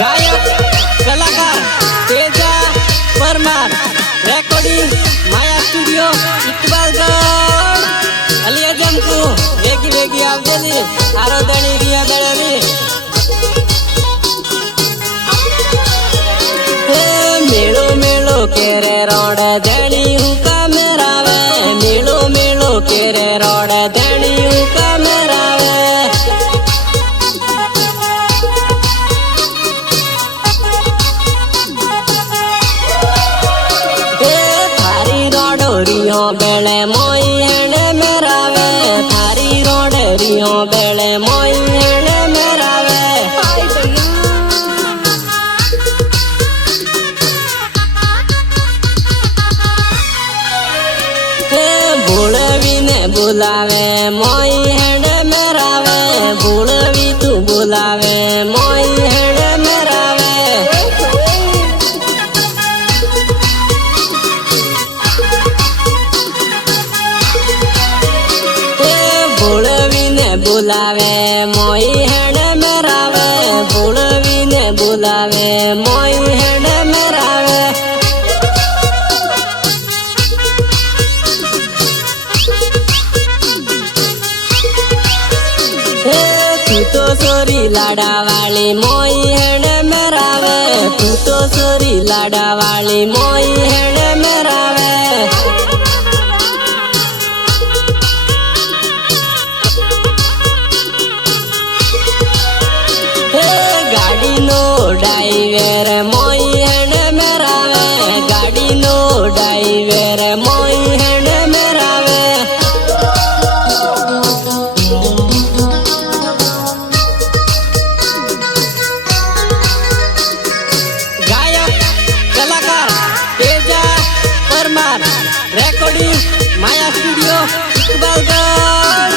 गायक कलाकार तेजा परमार रेकॉर्डिंग माया स्टूडियो इकबालगढ़ अलिया जमकू वेगी वेगी आवजेली आरो दणी रिया दळली मेलो मेलो केरे रोड दणी हुका मेरावे मेलो मेलो केरे रोड दणी हुका मेरावे रियो बेले मोई हेणे मेरावे थारी रोड रियो बेले मोई हेणे मेरावे बुलवी ने बुलावे मोई हेणे मेरावे बुलवी तू बुलावे मोई हेणे मेरावे बुलावे मोई हेणे मेरावे बुलवी ने बुलावे मोई हेणे मेरावे तू तो सोरी लाडा वाली मोई हेणे मेरावे तू तो सोरी लाडा वाली मोई हेणे मेरावे ड्राइवर मोई हेणे मेरावे गाड़ी नो ड्राइवर मोई हेणे मेरावे गायक कलाकार तेजा परमार रेकॉर्डिंग माया स्टूडियो इकबालगढ़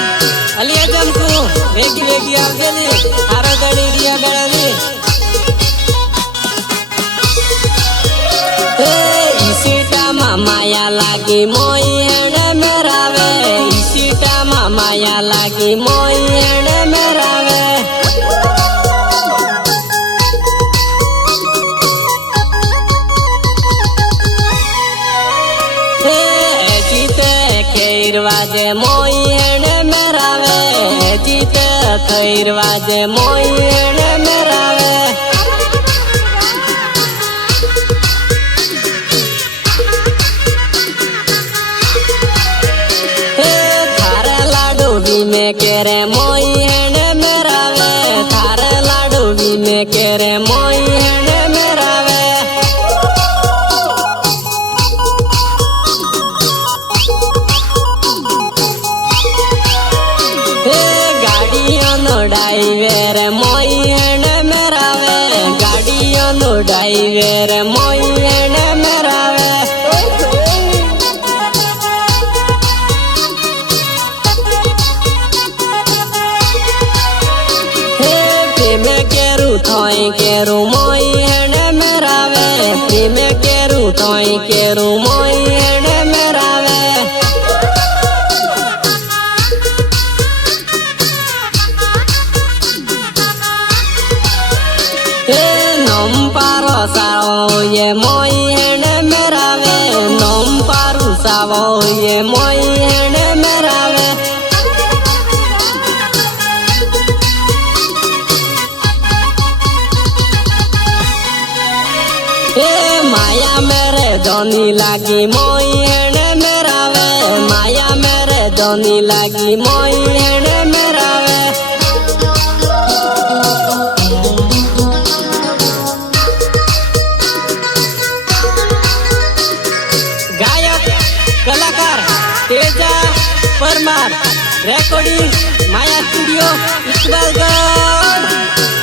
अलिया जमकू वेगी वेगी आवजेली आरो दणी रिया दळली माया लागी मोई हेणे मेरावे इसीटा माया लागी मोई हेणे मेरावे जीते खैरवाजे मोई हेणे मेरावे जीते खैरवाजे मोई हेणे मेरावे में केरे मोई हेणे मेरावे थारे लाडू भी में केरे मोई हेणे मेरावे गाड़ियों नो ड्राइवर मोई हेणे मेरावे गाड़ियों नो ड्राइवर मोई हेणे मेरावे थोई केरू मोई हेणे मेरावे प्रेम केरू थोई केरू मोई हेणे मेरावे नम पारो साओ ये मोई हेणे मेरावे नम पारू साओ ये मोई हेणे मेरावे माया मेरे धोनी लागी मोई हेणे मेरावे माया मेरे धोनी लागी मोई हेणे मेरावे गायक कलाकार तेजा परमार रेकॉर्डिंग माया स्टूडियो इकबालगढ़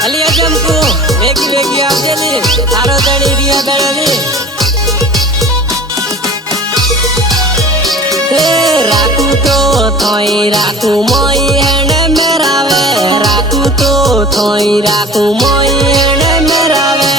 अलिया जमकू वेगी वेगी आवजेली आरो दणी रिया दळली राखू तो थोई राखू मोई हेणे मेरावे राखू तो थोई राखू मोई हेणे मेरावे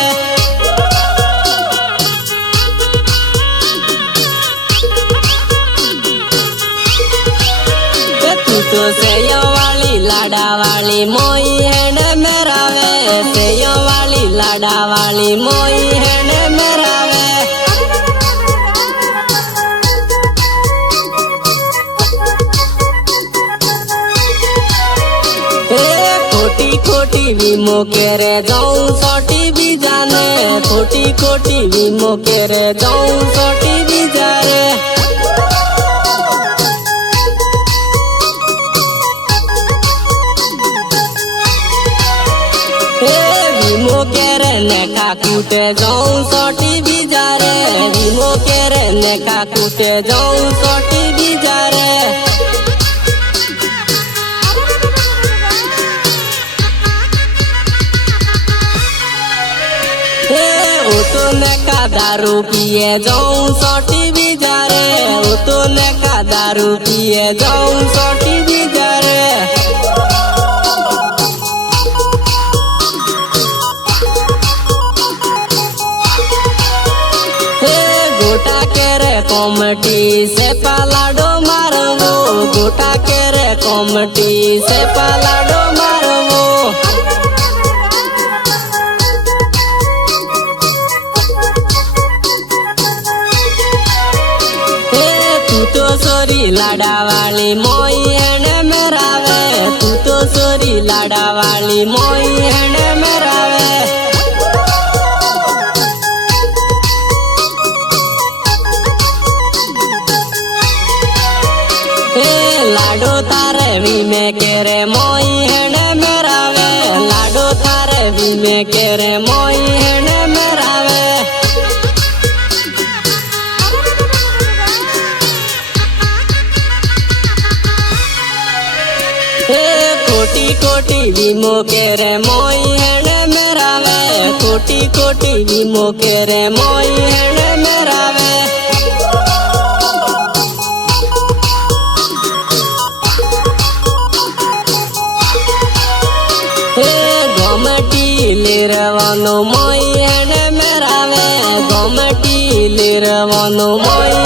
तू तो सेयो वाली लाडा वाली मोई हेण मेरावे सेयो वाली लाडा वाली मोई हेण मेरावे खोटी खोटी वीमो केरे जाऊं सोटी भी जाने खोटी खोटी वीमो केरे जाऊं सोटी भी जारे वीमो केरे नेका कूटे जाऊं सोटी भी जारे वीमो केरे नेका कूटे जाऊं सोटी भी जारे तो नेका दारू पिए जाऊं सोटी भी जारे तो नेका दारू पिए जाऊं सोटी भी जारे गोटा केरे कॉमेटी से पलाडो मारवो गोटा केरे कॉमेटी से पलाडो मारवो तू तो सोरी लाडा वाली मोई हेण मेरावे तू तो सोरी लाडा वाली मोई हेण मेरावे लाडो थारे वीमे केरे मोई हेण मेरावे लाडो थारे वीमे केरे मोई हेण मेरावे कोटी कोटी वीमो केरे मोई हेण मेरावे कोटी कोटी वीमो केरे मोई हेण मेरावे गोमटी लिरवानो मोई हेण मेरावे गोमटी लिरवानो मोई